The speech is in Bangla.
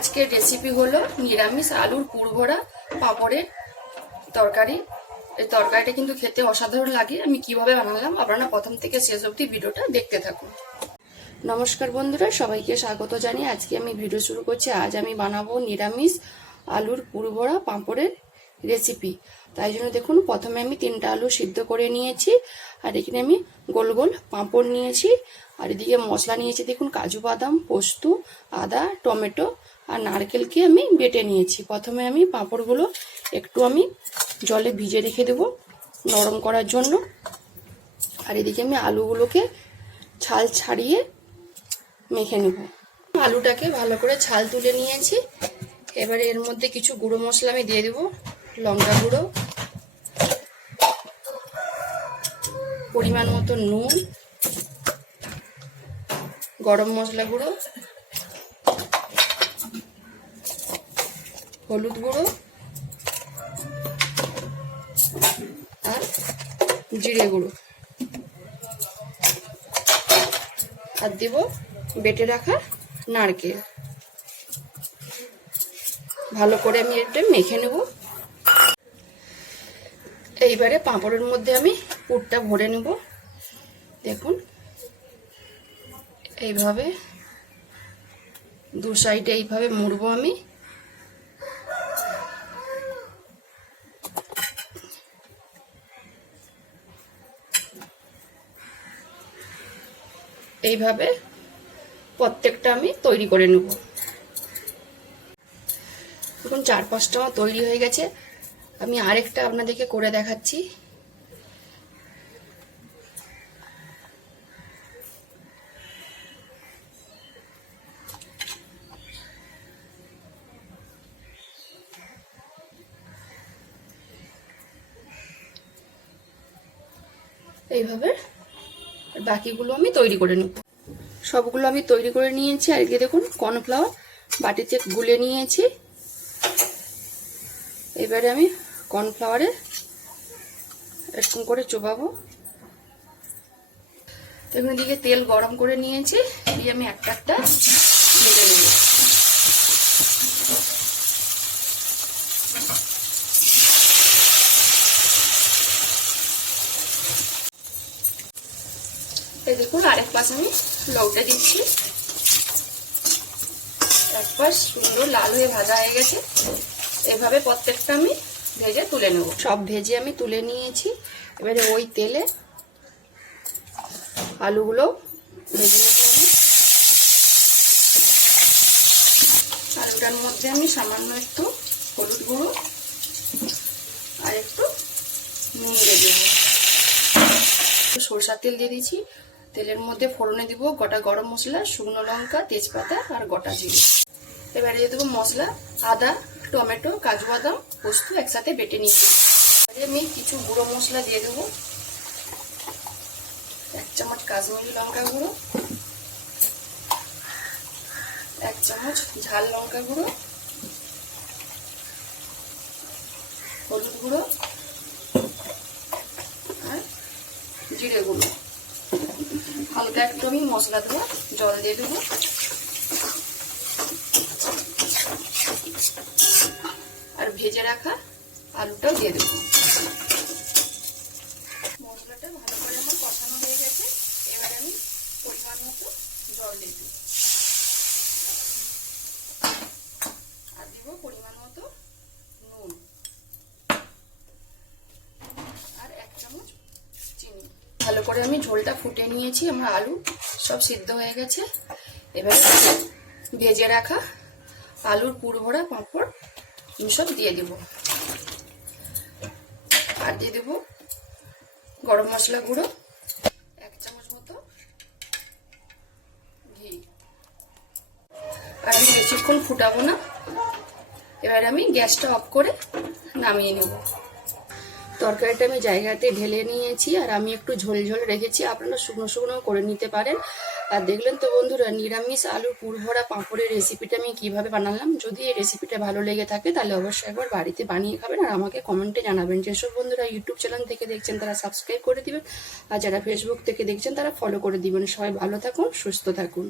আজকের রেসিপি হলো নিরামিষ আলুর পুরভরা পাঁপড়ের তরকারি। এই তরকারিটা কিন্তু খেতে অসাধারণ লাগে। আমি কিভাবে বানালাম আপনারা প্রথম থেকে শেষ অবধি ভিডিওটা দেখতে থাকুন। নমস্কার বন্ধুরা, সবাইকে স্বাগত জানিয়ে আজকে আমি ভিডিও শুরু করছি। আজ আমি বানাবো নিরামিষ আলুর পুরভরা পাঁপড়ের রেসিপি। তাই জন্য দেখুন, প্রথমে আমি 3টা আলু সিদ্ধ করে নিয়েছি, আর এখানে আমি গোল গোল পাঁপড় নিয়েছি, আর এদিকে মশলা নিয়েছি দেখুন, কাজু বাদাম, পোস্ত, আদা, টমেটো আর নারকেলকে আমি বেটে নিয়েছি। প্রথমে আমি পাঁপড়গুলো একটু আমি জলে ভিজে রেখে দেব নরম করার জন্য, আর এদিকে আমি আলুগুলোকে ছাল ছাড়িয়ে মেখে নেব। আলুটাকে ভালো করে ছাল তুলে নিয়েছি। এবারে এর মধ্যে কিছু গুঁড়ো মশলা আমি দিয়ে দেবো। লঙ্কা গুঁড়ো, পরিমাণ মতো নুন, গরম মশলা গুঁড়ো, হলুদ গুঁড়ো আর জিরে গুঁড়ো, আর দেব বেটে রাখা নারকেল। ভালো করে আমি এটা মেখে নেব। এইবারে পাঁপড়ের মধ্যে আমি পুরটা ভরে নেব। দেখুন, এইভাবে দু সাইডে এইভাবে মুড়বো আমি। এইভাবে প্রত্যেকটা আমি তৈরি করে নেব। দেখুন 4-5টা আমার তৈরি হয়ে গেছে। আমি আরেকটা আপনাদেরকে করে দেখাচ্ছি। এইভাবে বাকিগুলো আমি তৈরি করে নেব। সবগুলো আমি তৈরি করে নিয়েছি। আর এদিকে দেখুন, কর্নফ্লাওয়ার বাটিতে গুলে নিয়েছি। এবারে আমি কর্নফ্লাওয়ারে এরকম করে চোবাবো। এখানে দিকে তেল গরম করে নিয়েছি, দিয়ে আমি একটা একটা ভেজে নেব। এই দেখুন, আরেক পাশ আমি লউটে দিচ্ছি। এক পাশ সুন্দর লাল হয়ে ভাজা হয়ে গেছে। এভাবে প্রত্যেকটা আমি ভেজে তুলে নেব। সব ভেজে আমি তুলে নিয়েছি। এবারে ওই তেলে আলুগুলো ভেজে নেব আমি। আলুটার মধ্যে আমি সামান্য একটু হলুদ গুঁড়ো আর একটু নুন দিয়ে দেবো। সরষার তেল দিয়ে দিয়েছি। তেলের মধ্যে ফোড়নে দিব গোটা গরম মশলা, শুকনো লঙ্কা, তেজপাতা আর গোটা জিরে। এবারে দিয়ে দেবো মশলা, আদা, টমেটো, কাজু বাদাম, পোস্ত একসাথে বেটে নিয়েছি। আমি কিছু গুঁড়ো মশলা দিয়ে দেবো। 1 চামচ কাশ্মীরি লঙ্কা গুঁড়ো, 1 চামচ ঝাল লঙ্কা গুঁড়ো, হলুদ গুঁড়ো আর জিরে গুঁড়ো। হালকা একটু আমি মশলা দেবো, জল দিয়ে দেবো। আর ভেজে রাখা আলুটাও দিয়ে দেবো। মশলাটা ভালো করে আমার কষানো হয়ে গেছে। এবারে আমি পরিমাণ মতো জল দিয়ে দেবো, আর দিব পরিমাণ মতো নুন আর 1 চামচ চিনি। ভালো করে আমি ঝোলটা ফুটে নিয়েছি। আমার আলু সব সিদ্ধ হয়ে গেছে। এবারে ভেজে রাখা আলুর পুরভরা পাঁপড় সব দিয়ে দিব, আর দিয়ে দেব গরম মশলা গুঁড়ো, 1 চামচ মতো ঘি। আর আমি বেশিক্ষণ ফুটাবো না। এবারে আমি গ্যাসটা অফ করে নামিয়ে নেব। তরকারিটা আমি জায়গাতে ঢেলে নিয়েছি, আর আমি একটু ঝোল ঝোল রেখেছি। আপনারা শুকনো শুকনো করে নিতে পারেন। আর দেখলেন তো বন্ধুরা, নিরামিষ আলুর পুরভরা পাঁপড়ের রেসিপিটা আমি কিভাবে বানালাম। যদি এই রেসিপিটা ভালো লেগে থাকে তাহলে অবশ্যই একবার বাড়িতে বানিয়ে খাবেন, আর আমাকে কমেন্টে জানাবেন। যেসব বন্ধুরা ইউটিউব চ্যানেল থেকে দেখছেন তারা সাবস্ক্রাইব করে দিবেন, আর যারা ফেসবুক থেকে দেখছেন তারা ফলো করে দিবেন। সবাই ভালো থাকুন, সুস্থ থাকুন।